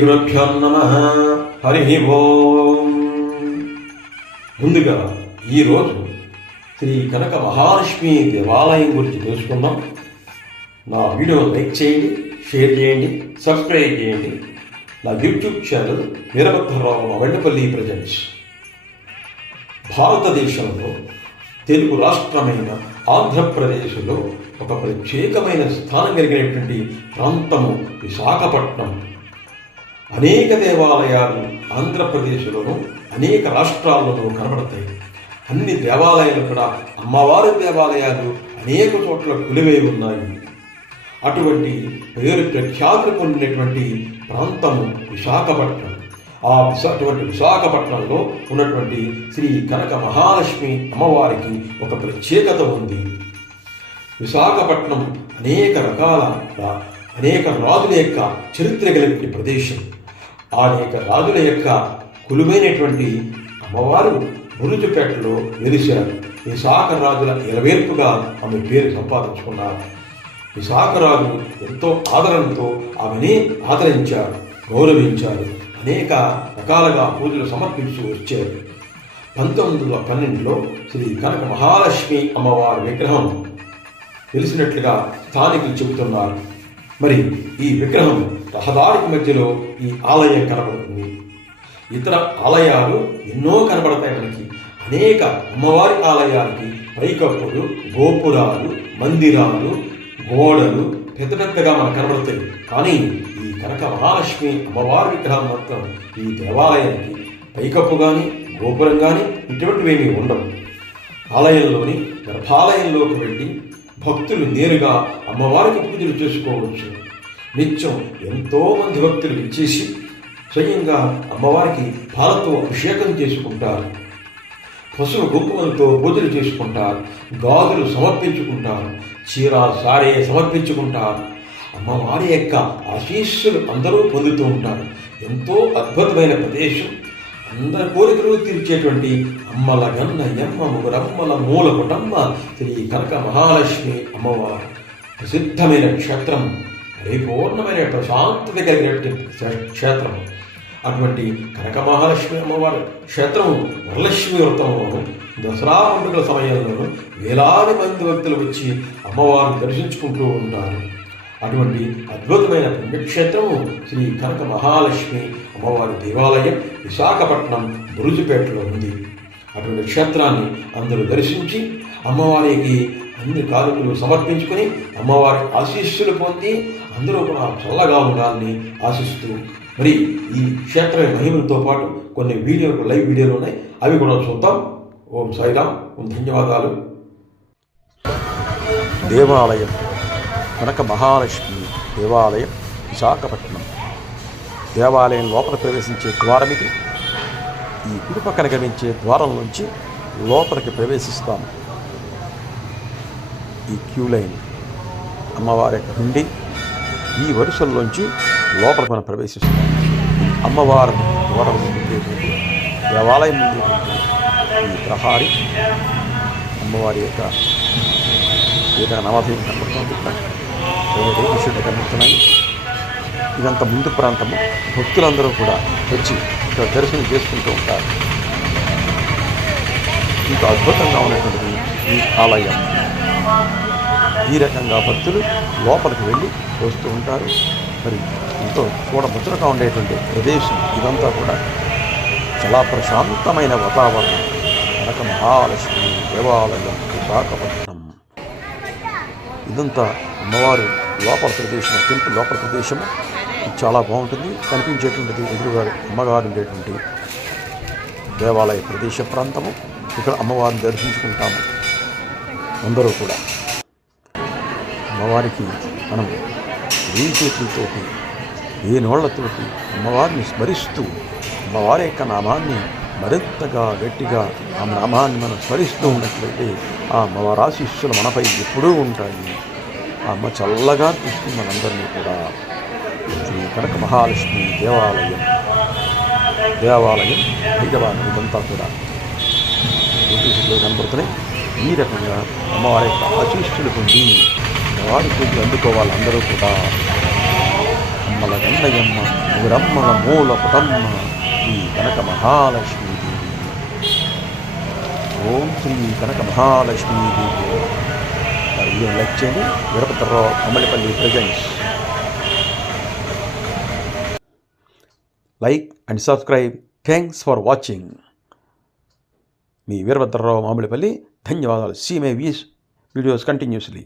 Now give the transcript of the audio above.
గురుభ్యో నమః. హరి ఓం. ముందుగా ఈరోజు శ్రీ కనక మహాలక్ష్మి దేవాలయం గురించి తెలుసుకుందాం. నా వీడియోను లైక్ చేయండి, షేర్ చేయండి, సబ్స్క్రైబ్ చేయండి. నా యూట్యూబ్ ఛానల్ వీరభద్రరావు వెండపల్లి ప్రజెంట్స్. భారతదేశంలో తెలుగు రాష్ట్రమైన ఆంధ్రప్రదేశ్లో ఒక ప్రత్యేకమైన స్థానం కలిగినటువంటి ప్రాంతము విశాఖపట్నం. అనేక దేవాలయాలు ఆంధ్రప్రదేశ్లోనూ అనేక రాష్ట్రాల్లోనూ కనబడతాయి. అన్ని దేవాలయాలు కూడా అమ్మవారి దేవాలయాలు అనేక చోట్ల కొలువై ఉన్నాయి. అటువంటి పేరు ప్రఖ్యాతులు పొందినటువంటి ప్రాంతము విశాఖపట్నం. అటువంటి విశాఖపట్నంలో ఉన్నటువంటి శ్రీ కనక మహాలక్ష్మి అమ్మవారికి ఒక ప్రత్యేకత ఉంది. విశాఖపట్నం అనేక రాజుల యొక్క చరిత్ర కలిగిన ప్రదేశం. అనేక రాజుల యొక్క కొలువైనటువంటి అమ్మవారు బురుజుపేటలో వెలిశారు. విశాఖ రాజుల ఎలవేర్పుగా ఆమె పేరు సంపాదించుకున్నారు. విశాఖ రాజు ఎంతో ఆదరణతో ఆమెని ఆదరించారు, గౌరవించారు. అనేక రకాలుగా పూజలు సమర్పిస్తూ వచ్చారు. 1912లో శ్రీ కనక మహాలక్ష్మి అమ్మవారి విగ్రహం తెలిసినట్లుగా స్థానికులు చెబుతున్నారు. మరి ఈ విగ్రహం రహదారికి మధ్యలో ఈ ఆలయం కనబడుతుంది. ఇతర ఆలయాలు ఎన్నో కనబడతాయి మనకి. అనేక అమ్మవారి ఆలయాలకి పైకప్పులు, గోపురాలు, మందిరాలు, గోడలు పెద్దగా మనకు కనబడతాయి. కానీ ఈ కనక మహాలక్ష్మి అమ్మవారి విగ్రహం మాత్రం ఈ దేవాలయానికి పైకప్పు కానీ గోపురం కానీ ఇటువంటివేమీ ఉండవు. ఆలయంలోని గర్భాలయంలోకి వెళ్ళి భక్తులు నేరుగా అమ్మవారికి పూజలు చేసుకోవచ్చు. నిత్యం ఎంతోమంది భక్తులు ఇచ్చేసి స్వయంగా అమ్మవారికి పాలతో అభిషేకం చేసుకుంటారు, పశువు కుంకుమలతో పూజలు చేసుకుంటారు, గాజులు సమర్పించుకుంటారు, చీర సారే సమర్పించుకుంటారు. అమ్మవారి యొక్క ఆశీస్సులు అందరూ పొందుతూ ఉంటారు. ఎంతో అద్భుతమైన ప్రదేశం. అందరి కోరికలు తీర్చేటువంటి అమ్మల గన్న ఎమ్మ ముగురమ్మల మూల కుటమ్మ శ్రీ కనక మహాలక్ష్మి అమ్మవారు ప్రసిద్ధమైన క్షేత్రం, పరిపూర్ణమైన ప్రశాంతత కలిగినటువంటి క్షేత్రం. అటువంటి కనక మహాలక్ష్మి అమ్మవారి క్షేత్రము వరలక్ష్మి వ్రతంలోను దసరా పండుగల సమయంలోనూ వేలాది మంది భక్తులు వచ్చి అమ్మవారిని దర్శించుకుంటూ ఉంటారు. అటువంటి అద్భుతమైన పుణ్యక్షేత్రము శ్రీ కనక మహాలక్ష్మి అమ్మవారి దేవాలయం విశాఖపట్నం బురుజుపేటలో ఉంది. అటువంటి క్షేత్రాన్ని అందరూ దర్శించి అమ్మవారికి అన్ని కానుకలు సమర్పించుకొని అమ్మవారి ఆశీస్సులు పొంది అందరూ కూడా చల్లగా ఉండాలని ఆశిస్తూ, మరి ఈ క్షేత్ర మహిమలతో పాటు కొన్ని లైవ్ వీడియోలు ఉన్నాయి, అవి కూడా చూద్దాం. ఓం సాయిరామ్. ఓం ధన్యవాదాలు. దేవాలయం కనక మహాలక్ష్మి దేవాలయం విశాఖపట్నం. దేవాలయం లోపల ప్రవేశించే ద్వారం ఇది. ఈ కుడి పక్కన గమనించే ద్వారం నుంచి లోపలికి ప్రవేశిస్తాము. ఈ క్యూ లైన్ అమ్మవారి యొక్క హుండీ ఈ వరుసల్లోంచి లోపలికి మనం ప్రవేశిస్తాం. అమ్మవారి ద్వారం ఉండేటువంటి దేవాలయం ఉండేటువంటి ఈ ప్రహారీ అమ్మవారి యొక్క నవధీయం కనబడుతుంది. రేకుషుడు కనబడుతున్నాయి. ఇదంతా ముందు ప్రాంతము. భక్తులందరూ కూడా వచ్చి ఇక్కడ దర్శనం చేసుకుంటూ ఉంటారు. ఇంకా అద్భుతంగా ఉన్నటువంటిది ఈ ఆలయం. ఈ రకంగా భక్తులు లోపలికి వెళ్ళి వస్తూ ఉంటారు. మరి ఎంతో చూడముచ్చటగా ఉండేటువంటి ప్రదేశం ఇదంతా కూడా. చాలా ప్రశాంతమైన వాతావరణం. కనక మహాలక్ష్మి దేవాలయం విశాఖపట్నం. ఇదంతా అమ్మవారు లోపల ప్రదేశం, టెంపుల్ లోపల ప్రదేశము. చాలా బాగుంటుంది. కనిపించేటువంటిది ఎదురుగా అమ్మగారు ఉండేటువంటి దేవాలయ ప్రదేశ ప్రాంతము. ఇక్కడ అమ్మవారిని దర్శించుకుంటాము అందరూ కూడా. అమ్మవారికి మనం ఏ చేతులతోటి ఏ నోళ్లతోటి అమ్మవారిని స్మరిస్తూ అమ్మవారి యొక్క నామాన్ని మరింతగా గట్టిగా ఆ నామాన్ని మనం స్మరిస్తూ ఉన్నట్లయితే ఆ అమ్మవారి ఆశీస్సులు మనపై ఎప్పుడూ ఉంటాయి. ఆ అమ్మ చల్లగా చూస్తుంది మనందరినీ కూడా. శ్రీ కనక మహాలక్ష్మి దేవాలయం హైదరాబాద్ ఇదంతా కూడా కనబడుతున్నాయి. ఈ రకంగా అమ్మవారి యొక్క ఆశీస్సులు పొంది అమ్మవారి పూజలు అందుకోవాలి అందరూ కూడా. అమ్మల గన్నయమ్మ ముగురమ్మల మూల పుటమ్మ శ్రీ కనక మహాలక్ష్మీదేవి. ఓం శ్రీ కనక మహాలక్ష్మీదేవి. వీడియో లైక్ చేయండి. Veerabhadrarao Amalipalli presents. Like and subscribe. Thanks for watching. మీ వీరభద్రరావు మామిడిపల్లి. ధన్యవాదాలు. See my videos continuously.